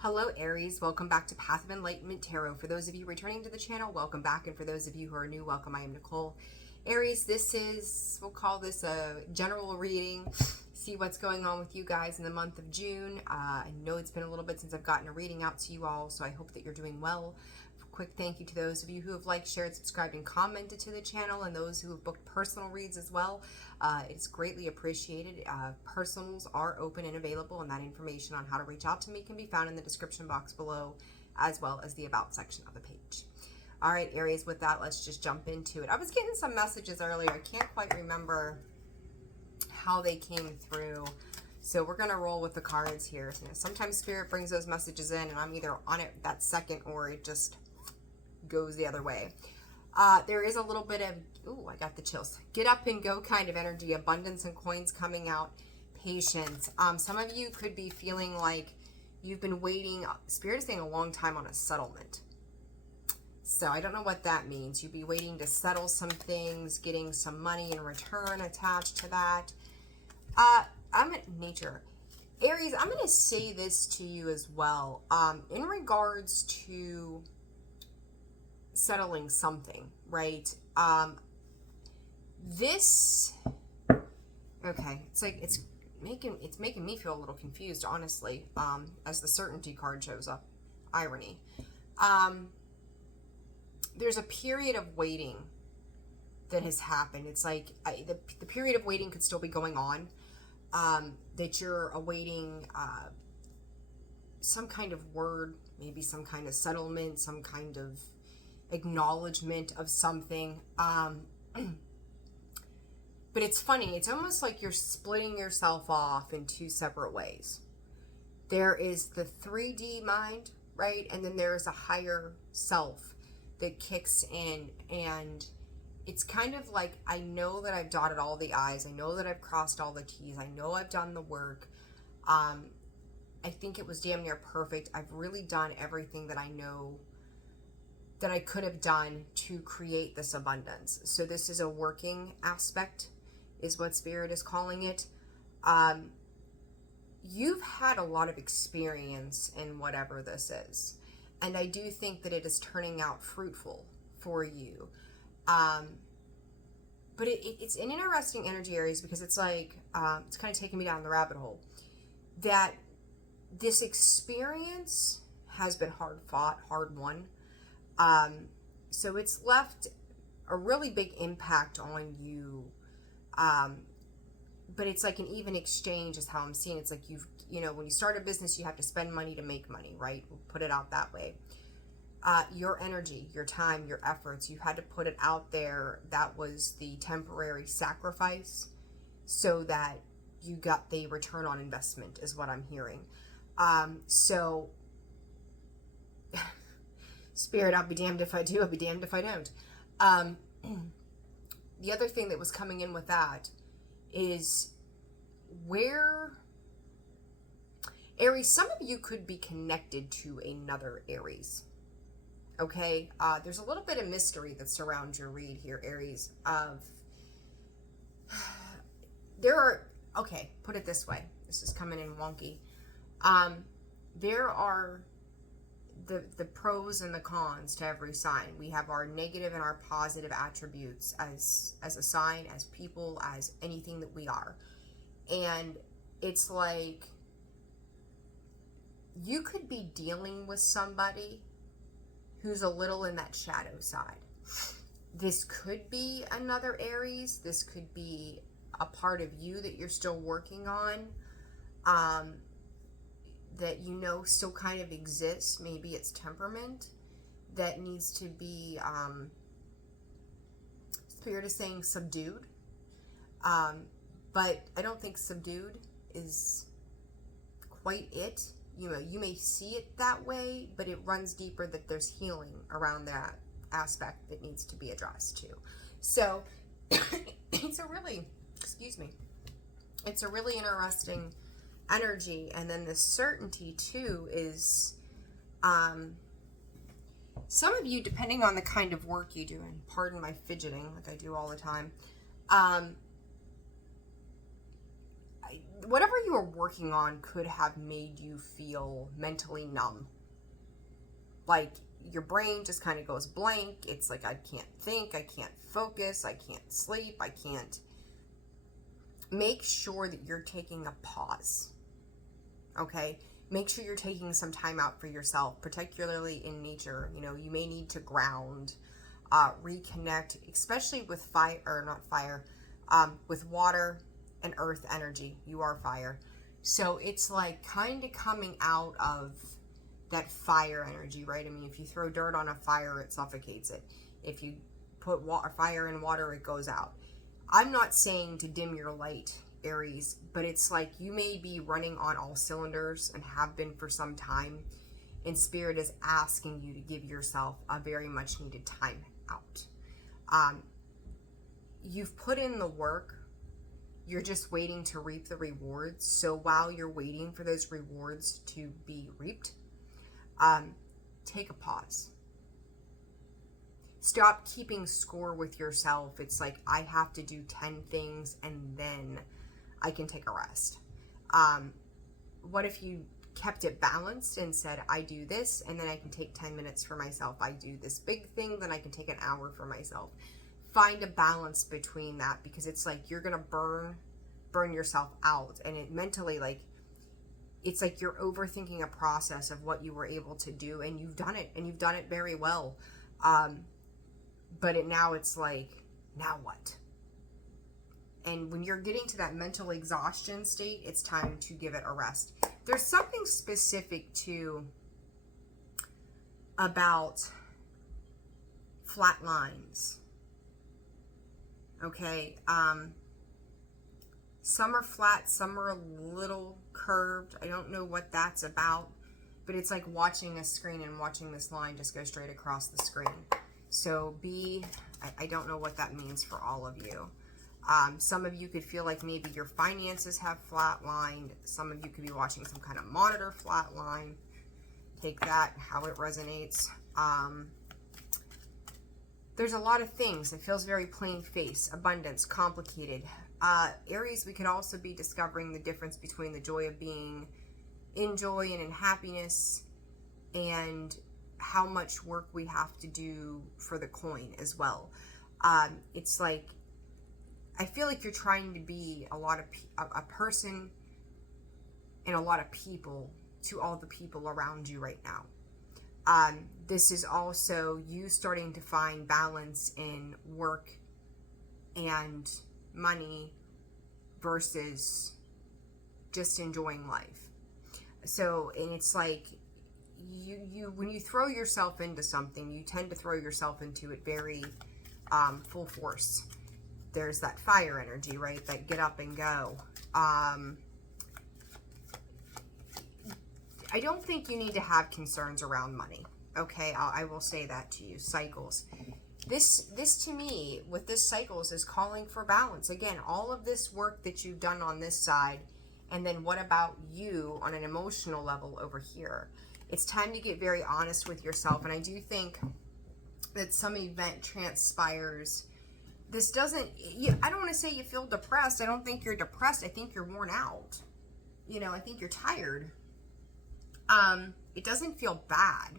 Hello Aries, welcome back to Path of Enlightenment Tarot. For those of you returning to the channel, welcome back. And for those of you who are new, welcome. I am Nicole. Aries, this is, we'll call this a general reading. See what's going on with you guys in the month of June. I know it's been a little bit since I've gotten a reading out to you all, so I hope that you're doing well. Quick thank you to those of you who have liked, shared, subscribed, and commented to the channel, and those who have booked personal reads as well. It's greatly appreciated. Personals are open and available, and that information on how to reach out to me can be found in the description box below, as well as the About section of the page. All right, Aries, with that, let's just jump into it. I was getting some messages earlier. I can't quite remember how they came through, so we're going to roll with the cards here. You know, sometimes Spirit brings those messages in, and I'm either on it that second or it just goes the other way. There is a little bit of, ooh, I got the chills. Get up and go kind of energy, abundance and coins coming out, patience. Some of you could be feeling like you've been waiting, Spirit is saying, a long time on a settlement. So I don't know what that means. You'd be waiting to settle some things, getting some money in return attached to that. I'm at nature. Aries, I'm going to say this to you as well. In regards to settling something, right? This, okay, it's like it's making me feel a little confused, honestly, as the certainty card shows up. Irony. There's a period of waiting that has happened. It's like the period of waiting could still be going on, that you're awaiting some kind of word, maybe some kind of settlement, some kind of acknowledgement of something. But it's funny, it's almost like you're splitting yourself off in two separate ways. There is the 3D mind, right? And then there is a higher self that kicks in, and it's kind of like, I know that I've dotted all the I's, I know that I've crossed all the T's, I know I've done the work. I think it was damn near perfect. I've really done everything that I know that I could have done to create this abundance. So this is a working aspect, is what Spirit is calling it. You've had a lot of experience in whatever this is, and I do think that it is turning out fruitful for you. But it's an interesting energy, Aries, because it's like, it's kind of taking me down the rabbit hole, that this experience has been hard fought, hard won. So it's left a really big impact on you. But it's like an even exchange is how I'm seeing it. It's like you know, when you start a business, you have to spend money to make money, right? We'll put it out that way. Your energy, your time, your efforts, you had to put it out there. That was the temporary sacrifice so that you got the return on investment, is what I'm hearing. So Spirit, I'll be damned if I do, I'll be damned if I don't. The other thing that was coming in with that is where, Aries, some of you could be connected to another Aries. Okay? There's a little bit of mystery that surrounds your read here, Aries, okay, put it this way. This is coming in wonky. There are the pros and the cons to every sign. We have our negative and our positive attributes as a sign, as people, as anything that we are. And it's like you could be dealing with somebody who's a little in that shadow side. This could be another Aries. This could be a part of you that you're still working on. That you know still kind of exists. Maybe it's temperament that needs to be, Spirit is saying subdued. But I don't think subdued is quite it. You know, you may see it that way, but it runs deeper, that there's healing around that aspect that needs to be addressed too. So it's a really, excuse me, it's a really interesting energy. And then the certainty too is, some of you, depending on the kind of work you do, and pardon my fidgeting like I do all the time, whatever you are working on could have made you feel mentally numb. Like your brain just kind of goes blank. It's like, I can't think, I can't focus, I can't sleep, I can't. Make sure that you're taking a pause. Okay? Make sure you're taking some time out for yourself, particularly in nature. You know, you may need to ground, reconnect, especially with with water and earth energy. You are fire. So it's like kind of coming out of that fire energy, right? I mean, if you throw dirt on a fire, it suffocates it. If you put fire in water, it goes out. I'm not saying to dim your light, Aries, but it's like you may be running on all cylinders and have been for some time, and Spirit is asking you to give yourself a very much needed time out. You've put in the work. You're just waiting to reap the rewards. So while you're waiting for those rewards to be reaped, take a pause. Stop keeping score with yourself. It's like, I have to do 10 things and then I can take a rest. What if you kept it balanced and said, I do this and then I can take 10 minutes for myself. I do this big thing, then I can take an hour for myself. Find a balance between that, because it's like you're gonna burn yourself out, and it mentally, like, it's like you're overthinking a process of what you were able to do, and you've done it, and you've done it very well. But now it's like, now what? And when you're getting to that mental exhaustion state, it's time to give it a rest. There's something specific to about flat lines. Okay, some are flat, some are a little curved. I don't know what that's about, but it's like watching a screen and watching this line just go straight across the screen. So I don't know what that means for all of you. Some of you could feel like maybe your finances have flatlined. Some of you could be watching some kind of monitor flatline. Take that, how it resonates. There's a lot of things. It feels very plain face, abundance, complicated. Aries, we could also be discovering the difference between the joy of being in joy and in happiness, and how much work we have to do for the coin as well. It's like, I feel like you're trying to be a person and a lot of people to all the people around you right now. This is also you starting to find balance in work and money versus just enjoying life. So, and it's like you when you throw yourself into something, you tend to throw yourself into it very full force. There's that fire energy, right? That get up and go. I don't think you need to have concerns around money. Okay, I will say that to you. Cycles. This to me, with this cycles, is calling for balance. Again, all of this work that you've done on this side, and then what about you on an emotional level over here? It's time to get very honest with yourself. And I do think that some event transpires. This doesn't, I don't want to say you feel depressed. I don't think you're depressed. I think you're worn out. You know, I think you're tired. It doesn't feel bad.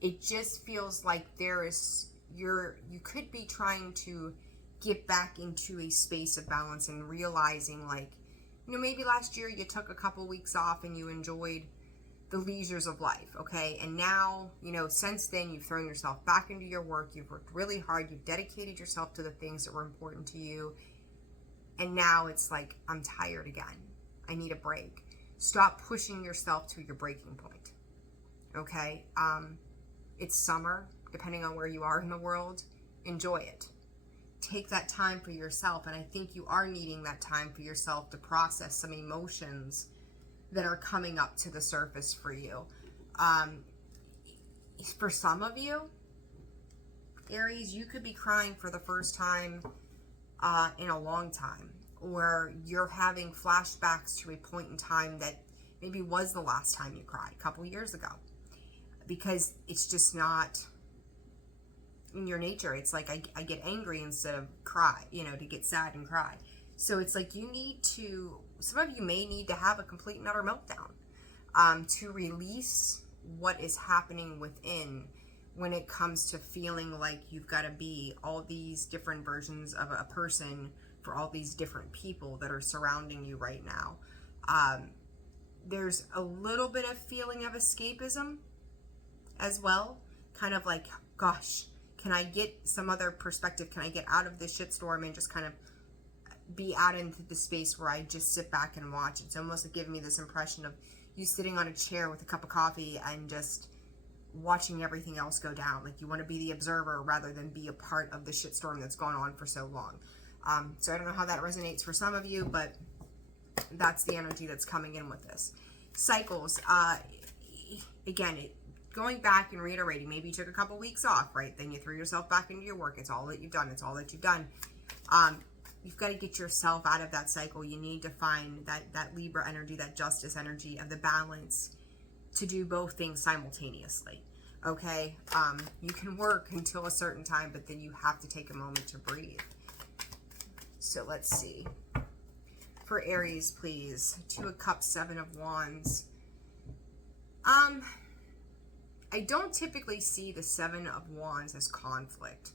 It just feels like you could be trying to get back into a space of balance and realizing, like, you know, maybe last year you took a couple weeks off and you enjoyed the leisures of life, okay? And now, you know, since then you've thrown yourself back into your work, you've worked really hard, you've dedicated yourself to the things that were important to you, and now it's like, I'm tired again. I need a break. Stop pushing yourself to your breaking point, okay? It's summer, depending on where you are in the world. Enjoy it. Take that time for yourself, and I think you are needing that time for yourself to process some emotions that are coming up to the surface for you. For some of you, Aries, you could be crying for the first time in a long time, or you're having flashbacks to a point in time that maybe was the last time you cried, a couple years ago, because it's just not in your nature. It's like I get angry instead of cry, you know, to get sad and cry. So it's like you need to some of you may need to have a complete and utter meltdown to release what is happening within when it comes to feeling like you've got to be all these different versions of a person for all these different people that are surrounding you right now. There's a little bit of feeling of escapism as well. Kind of like, gosh, can I get some other perspective? Can I get out of this shitstorm and just kind of be out into the space where I just sit back and watch? It's almost like giving me this impression of you sitting on a chair with a cup of coffee and just watching everything else go down. Like you want to be the observer rather than be a part of the shitstorm that's gone on for so long. So I don't know how that resonates for some of you, but that's the energy that's coming in with this. Cycles, again, going back and reiterating, maybe you took a couple weeks off, right? Then you threw yourself back into your work. It's all that you've done. It's all that you've done. You've got to get yourself out of that cycle. You need to find that Libra energy, that justice energy of the balance to do both things simultaneously. Okay? You can work until a certain time, but then you have to take a moment to breathe. So let's see. For Aries, please. 2 of Cups, 7 of Wands. I don't typically see the 7 of Wands as conflict.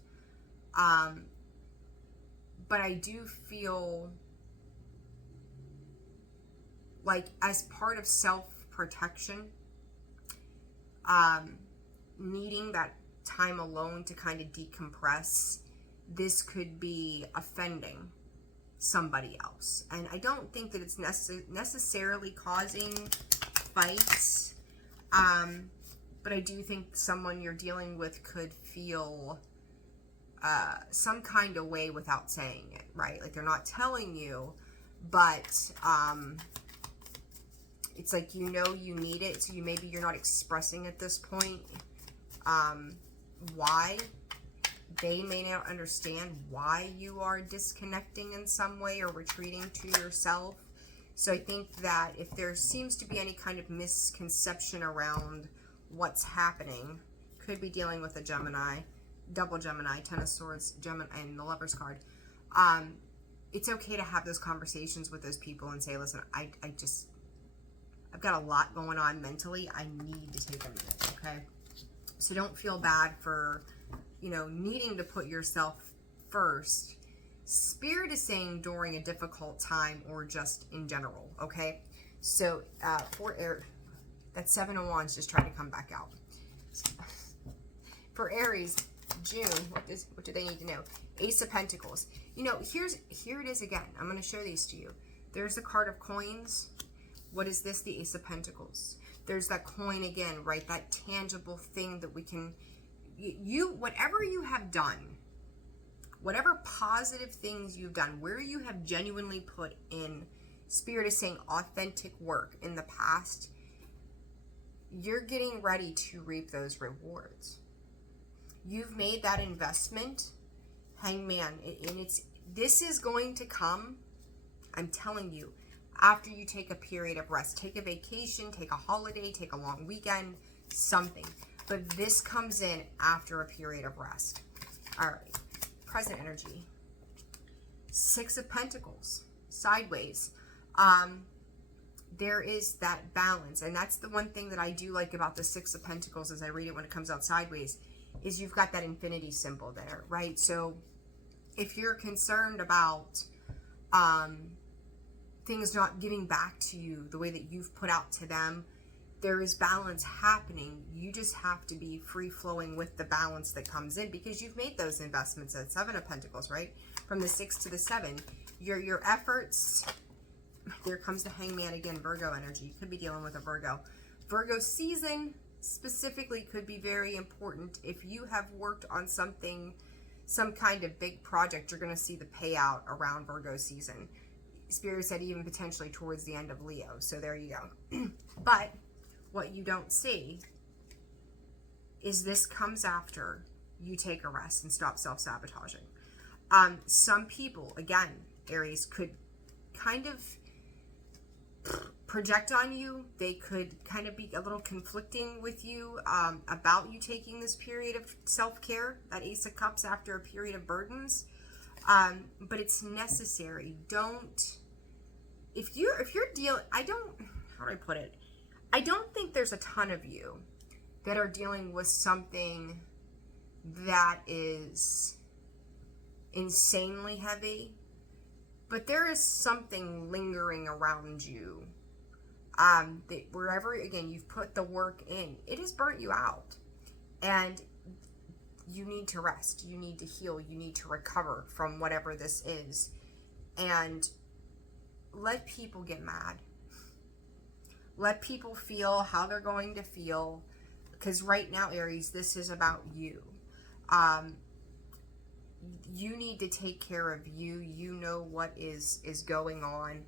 But I do feel like as part of self-protection, needing that time alone to kind of decompress, this could be offending somebody else. And I don't think that it's necessarily causing fights, but I do think someone you're dealing with could feel some kind of way without saying it, right? Like they're not telling you, but it's like, you know, you need it, so maybe you're not expressing at this point why. They may not understand why you are disconnecting in some way or retreating to yourself. So I think that if there seems to be any kind of misconception around what's happening, could be dealing with a Gemini, double Gemini, 10 of Swords, Gemini, and the Lover's card. It's okay to have those conversations with those people and say, listen, I've got a lot going on mentally. I need to take a minute, okay? So don't feel bad for, you know, needing to put yourself first. Spirit is saying during a difficult time or just in general, okay? So for Aries, that 7 of Wands just tried to come back out. For Aries, June, what do they need to know? Ace of Pentacles. You know, here it is again. I'm going to show these to you. There's the card of coins. What is this? The Ace of Pentacles. There's that coin again, right? That tangible thing that we can, whatever you have done, whatever positive things you've done, where you have genuinely put in, Spirit is saying authentic work in the past, you're getting ready to reap those rewards. You've made that investment, Hangman, and this is going to come, I'm telling you, after you take a period of rest. Take a vacation, take a holiday, take a long weekend, something. But this comes in after a period of rest. All right, present energy. 6 of Pentacles, sideways. There is that balance, and that's the one thing that I do like about the 6 of Pentacles as I read it when it comes out sideways, is you've got that infinity symbol there, right? So if you're concerned about things not giving back to you the way that you've put out to them, there is balance happening. You just have to be free-flowing with the balance that comes in because you've made those investments at 7 of Pentacles, right? From the 6 to the 7. Your efforts, there comes the Hangman again, Virgo energy. You could be dealing with a Virgo. Virgo season specifically could be very important. If you have worked on something, some kind of big project, you're going to see the payout around Virgo season. Spirit said even potentially towards the end of Leo. So there you go. But what you don't see is this comes after you take a rest and stop self-sabotaging. Some people, again, Aries, could kind of project on you. They could kind of be a little conflicting with you about you taking this period of self-care, that Ace of Cups after a period of burdens. But it's necessary. Don't if you're dealing, how do I put it? I don't think there's a ton of you that are dealing with something that is insanely heavy, but there is something lingering around you, that wherever, again, you've put the work in, it has burnt you out, and you need to rest, you need to heal, you need to recover from whatever this is, and let people get mad. Let people feel how they're going to feel, because right now, Aries, this is about you. You need to take care of you. You know what is going on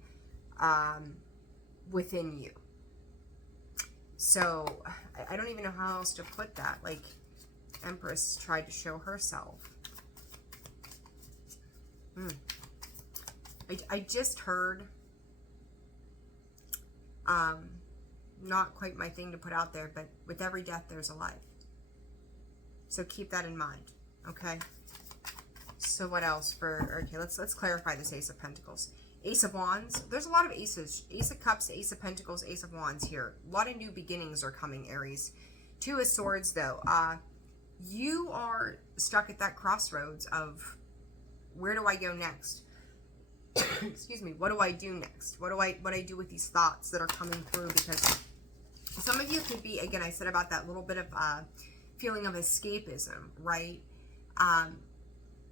within you. So I don't even know how else to put that. Like, Empress tried to show herself. I just heard, not quite my thing to put out there, but with every death there's a life. So keep that in mind, okay? So what else for, okay, let's clarify this Ace of Pentacles. Ace of Wands, there's a lot of aces. Ace of Cups, Ace of Pentacles, Ace of Wands here. A lot of new beginnings are coming, Aries. Two of Swords, though. You are stuck at that crossroads of, where do I go next? Excuse me, what do I do next? What do I do with these thoughts that are coming through? Because some of you could be, again, I said about that little bit of feeling of escapism, right?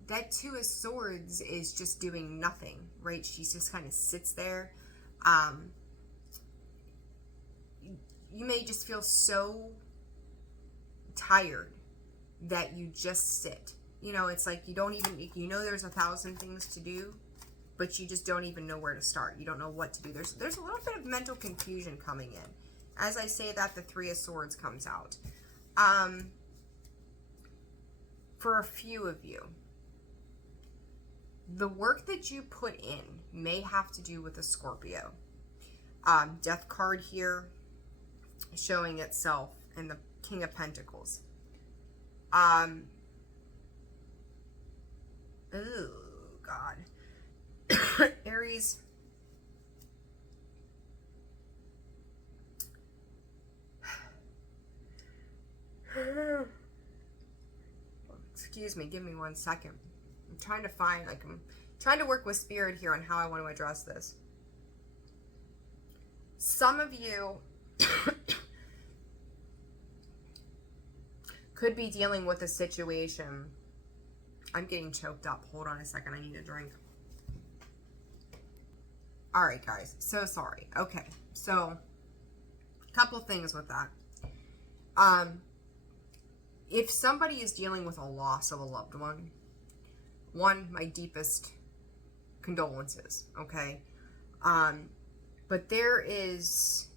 That Two of Swords is just doing nothing, right? She just kind of sits there. You may just feel so tired that you just sit. You know, it's like you don't even, you know there's 1,000 things to do, but you just don't even know where to start. You don't know what to do. There's a little bit of mental confusion coming in. As I say that, the Three of Swords comes out. For a few of you, the work that you put in may have to do with a Scorpio. Death card here showing itself in the King of Pentacles. Oh, God. Aries. Excuse me, give me 1 second. I'm trying to find, I'm trying to work with Spirit here on how I want to address this. Some of you could be dealing with a situation. I'm getting choked up. Hold on a second. I need a drink. All right, guys. So sorry. Okay. So, a couple things with that. If somebody is dealing with a loss of a loved one, my deepest condolences, okay? But there is,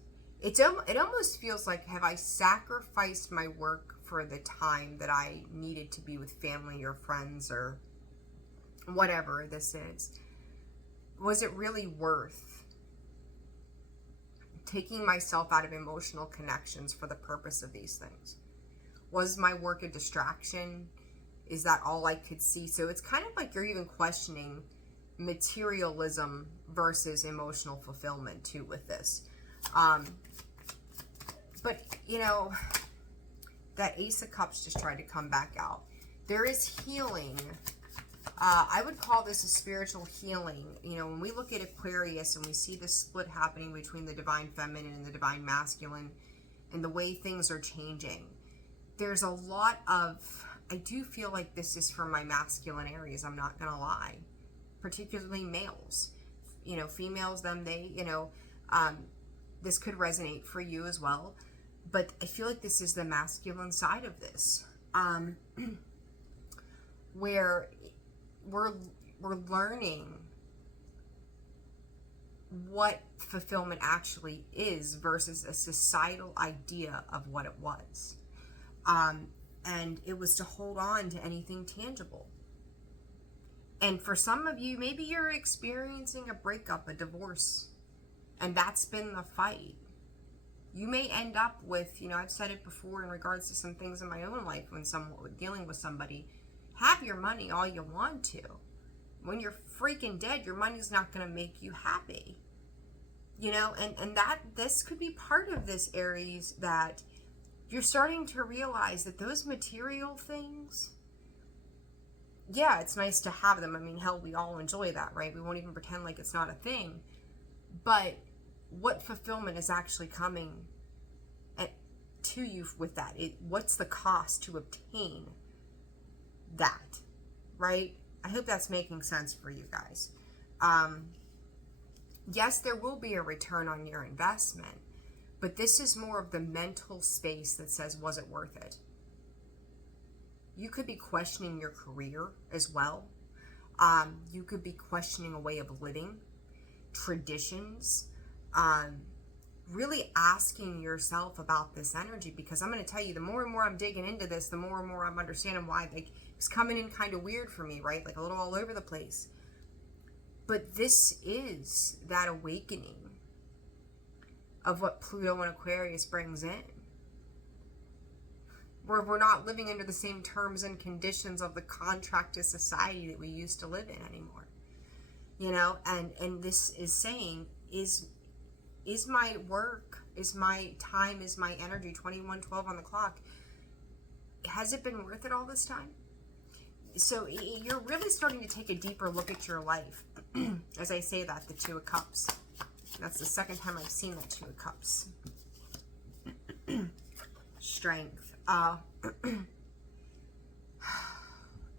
it almost feels like, have I sacrificed my work for the time that I needed to be with family or friends or whatever this is? Was it really worth taking myself out of emotional connections for the purpose of these things? Was my work a distraction? Is that all I could see? So it's kind of like you're even questioning materialism versus emotional fulfillment too with this. But, you know, that Ace of Cups just tried to come back out. There is healing. I would call this a spiritual healing. You know, when we look at Aquarius and we see this split happening between the divine feminine and the divine masculine and the way things are changing, there's a lot of, I do feel like this is for my masculine Aries, I'm not going to lie. Particularly males. You know, females, this could resonate for you as well. But I feel like this is the masculine side of this. Where we're learning what fulfillment actually is versus a societal idea of what it was. And it was to hold on to anything tangible. And for some of you, maybe you're experiencing a breakup, a divorce, and that's been the fight. You may end up with, you know, I've said it before in regards to some things in my own life when dealing with somebody, have your money all you want to. When you're freaking dead, your money's not going to make you happy. You know, and that this could be part of this, Aries, that you're starting to realize that those material things, yeah, it's nice to have them. I mean, hell, we all enjoy that, right? We won't even pretend like it's not a thing. But what fulfillment is actually coming to you with that? What's the cost to obtain that, right? I hope that's making sense for you guys. Yes, there will be a return on your investment, but this is more of the mental space that says, was it worth it? You could be questioning your career as well. You could be questioning a way of living, traditions, really asking yourself about this energy, because I'm going to tell you, the more and more I'm digging into this, the more and more I'm understanding why, like, it's coming in kind of weird for me, right? Like a little all over the place. But this is that awakening of what Pluto and Aquarius brings in. Where we're not living under the same terms and conditions of the contracted society that we used to live in anymore. You know, and this is saying, is my work, is my time, is my energy, 21:12 on the clock, has it been worth it all this time? So you're really starting to take a deeper look at your life. As I say that, the Two of Cups. That's the second time I've seen that Two of Cups. Strength.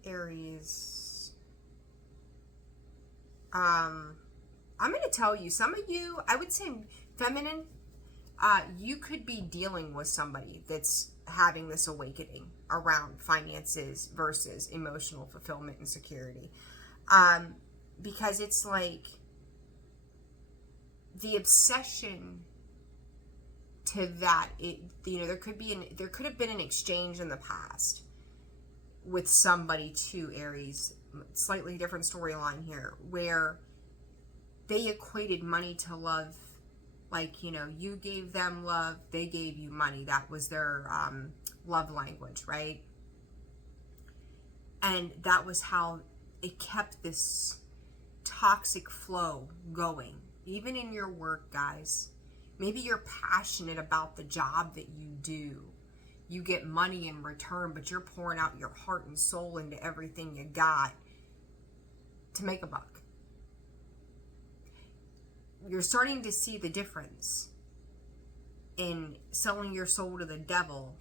Aries. I'm going to tell you, some of you, I would say feminine, you could be dealing with somebody that's having this awakening around finances versus emotional fulfillment and security. Because it's like the obsession to that, there could have been an exchange in the past with somebody too, Aries, slightly different storyline here, where they equated money to love. Like, you gave them love, they gave you money. That was their love language, right? And that was how it kept this toxic flow going. Even in your work, guys. Maybe you're passionate about the job that you do. You get money in return, but you're pouring out your heart and soul into everything you got to make a buck. You're starting to see the difference in selling your soul to the devil.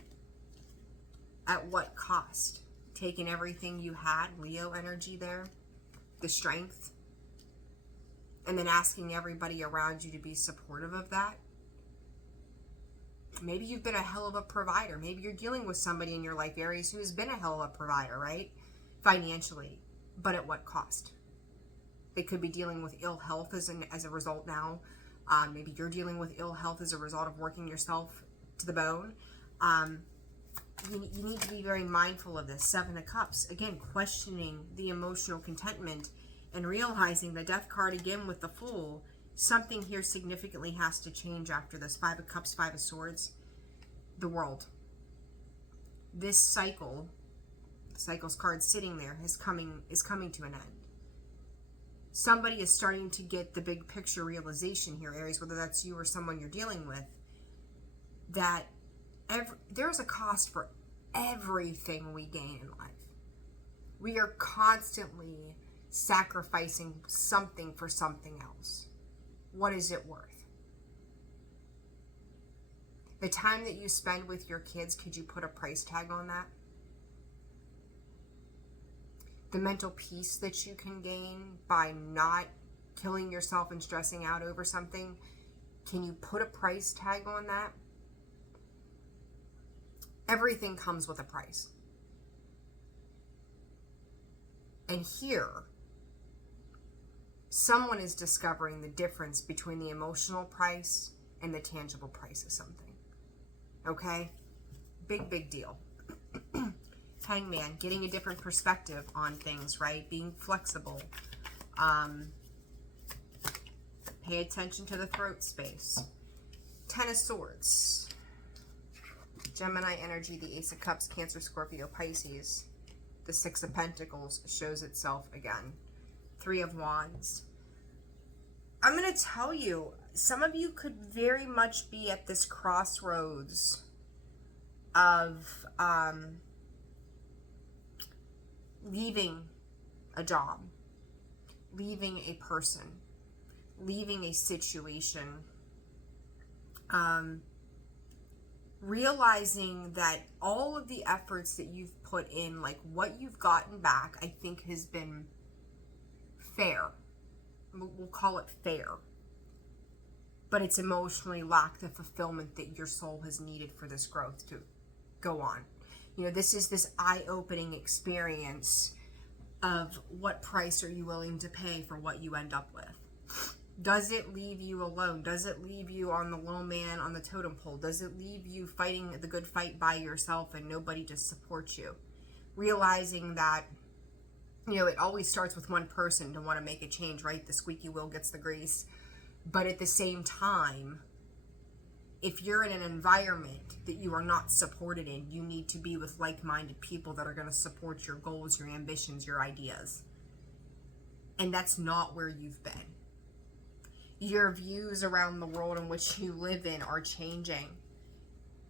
At what cost? Taking everything you had, Leo energy there, the strength, and then asking everybody around you to be supportive of that. Maybe you've been a hell of a provider. Maybe you're dealing with somebody in your life, Aries, who has been a hell of a provider, right? Financially. But at what cost? They could be dealing with ill health as a result now. Maybe you're dealing with ill health as a result of working yourself to the bone. You need to be very mindful of this. Seven of Cups. Again, questioning the emotional contentment and realizing the Death card again with the Fool. Something here significantly has to change after this. Five of Cups, Five of Swords. The world. This cycle's card sitting there is coming to an end. Somebody is starting to get the big picture realization here, Aries, whether that's you or someone you're dealing with, that there's a cost for everything we gain in life. We are constantly sacrificing something for something else. What is it worth? The time that you spend with your kids, could you put a price tag on that? The mental peace that you can gain by not killing yourself and stressing out over something, can you put a price tag on that? Everything comes with a price. And here, someone is discovering the difference between the emotional price and the tangible price of something. Okay? Big, big deal. Hangman, getting a different perspective on things, right? Being flexible. Pay attention to the throat space. Ten of Swords. Gemini energy, the Ace of Cups, Cancer, Scorpio, Pisces. The Six of Pentacles shows itself again. Three of Wands. I'm going to tell you, some of you could very much be at this crossroads of leaving a job, leaving a person, leaving a situation, realizing that all of the efforts that you've put in, like what you've gotten back, I think has been fair. We'll call it fair. But it's emotionally lacked the fulfillment that your soul has needed for this growth to go on. You know, this is this eye-opening experience of what price are you willing to pay for what you end up with. Does it leave you alone? Does it leave you on the low man on the totem pole? Does it leave you fighting the good fight by yourself and nobody just supports you? Realizing that, you know, it always starts with one person to want to make a change, right? The squeaky wheel gets the grease. But at the same time, if you're in an environment that you are not supported in, you need to be with like-minded people that are going to support your goals, your ambitions, your ideas. And that's not where you've been. Your views around the world in which you live in are changing.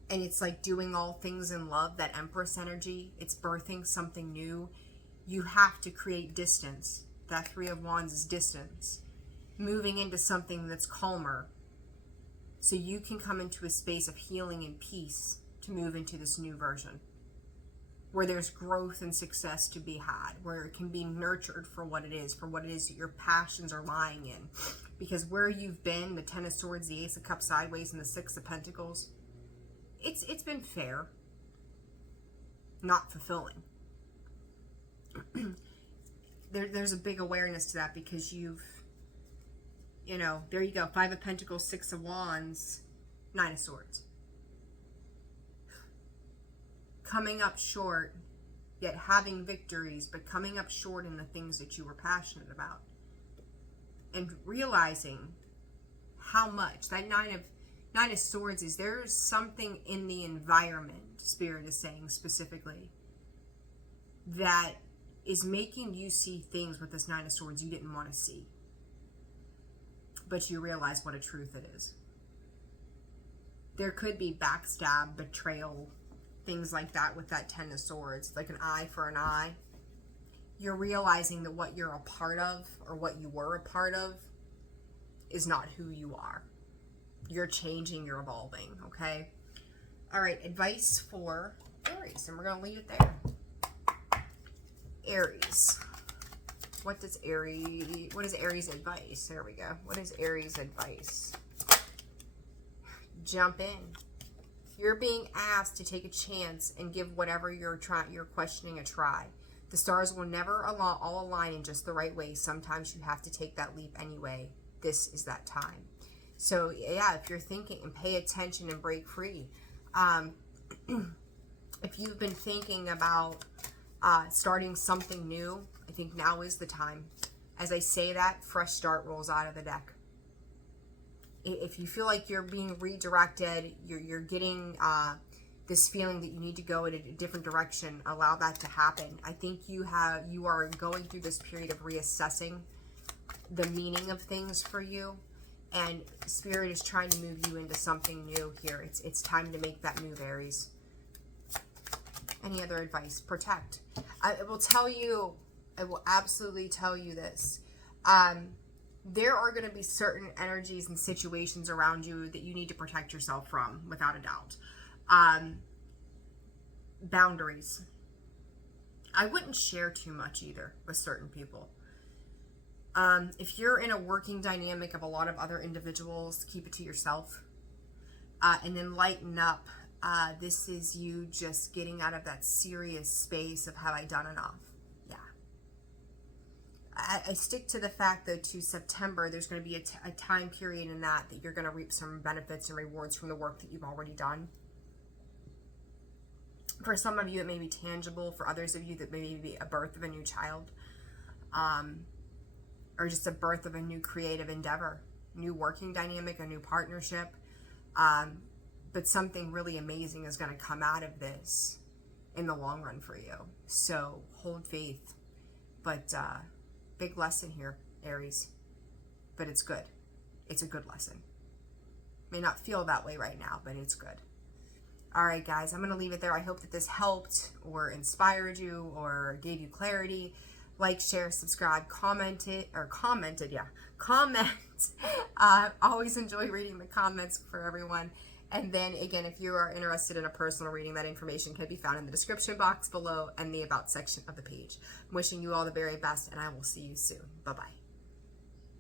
And it's like doing all things in love, that Empress energy. It's birthing something new. You have to create distance. That Three of Wands is distance. Moving into something that's calmer, so you can come into a space of healing and peace to move into this new version where there's growth and success to be had, where it can be nurtured for what it is that your passions are lying in. Because where you've been, the Ten of Swords, the Ace of Cups sideways, and the Six of Pentacles, it's been fair, not fulfilling. There's a big awareness to that, because you know, there you go. Five of Pentacles, Six of Wands, Nine of Swords. Coming up short, yet having victories, but coming up short in the things that you were passionate about. And realizing how much that Nine of Swords is, there's something in the environment, Spirit is saying specifically, that is making you see things with this Nine of Swords you didn't want to see. But you realize what a truth it is. There could be backstab, betrayal, things like that with that Ten of Swords, like an eye for an eye. You're realizing that what you're a part of, or what you were a part of, is not who you are. You're changing, you're evolving, okay? All right, advice for Aries, and we're going to leave it there. Aries. What is Aries advice? There we go. What is Aries advice? Jump in. You're being asked to take a chance and give whatever you're questioning a try. The stars will never all align in just the right way. Sometimes you have to take that leap anyway. This is that time. So yeah, if you're thinking, and pay attention and break free. If you've been thinking about starting something new, I think now is the time. As I say that, fresh start rolls out of the deck. If you feel like you're being redirected, you're getting this feeling that you need to go in a different direction, allow that to happen. I think you are going through this period of reassessing the meaning of things for you, and Spirit is trying to move you into something new here. It's time to make that move, Aries. Any other advice? Protect. I will absolutely tell you this. There are going to be certain energies and situations around you that you need to protect yourself from, without a doubt. Boundaries. I wouldn't share too much either with certain people. If you're in a working dynamic of a lot of other individuals, keep it to yourself. And then lighten up. This is you just getting out of that serious space of have I done enough? Yeah. I stick to the fact, though, to September, there's going to be a time period in that you're going to reap some benefits and rewards from the work that you've already done. For some of you, it may be tangible. For others of you, that may be a birth of a new child. Or just a birth of a new creative endeavor. New working dynamic, a new partnership. But something really amazing is going to come out of this in the long run for you. So hold faith. But big lesson here, Aries. But it's good. It's a good lesson. May not feel that way right now, but it's good. All right, guys, I'm going to leave it there. I hope that this helped or inspired you or gave you clarity. Like, share, subscribe, comment. Always enjoy reading the comments for everyone. And then again, if you are interested in a personal reading, that information can be found in the description box below and the about section of the page. I'm wishing you all the very best, and I will see you soon. Bye-bye.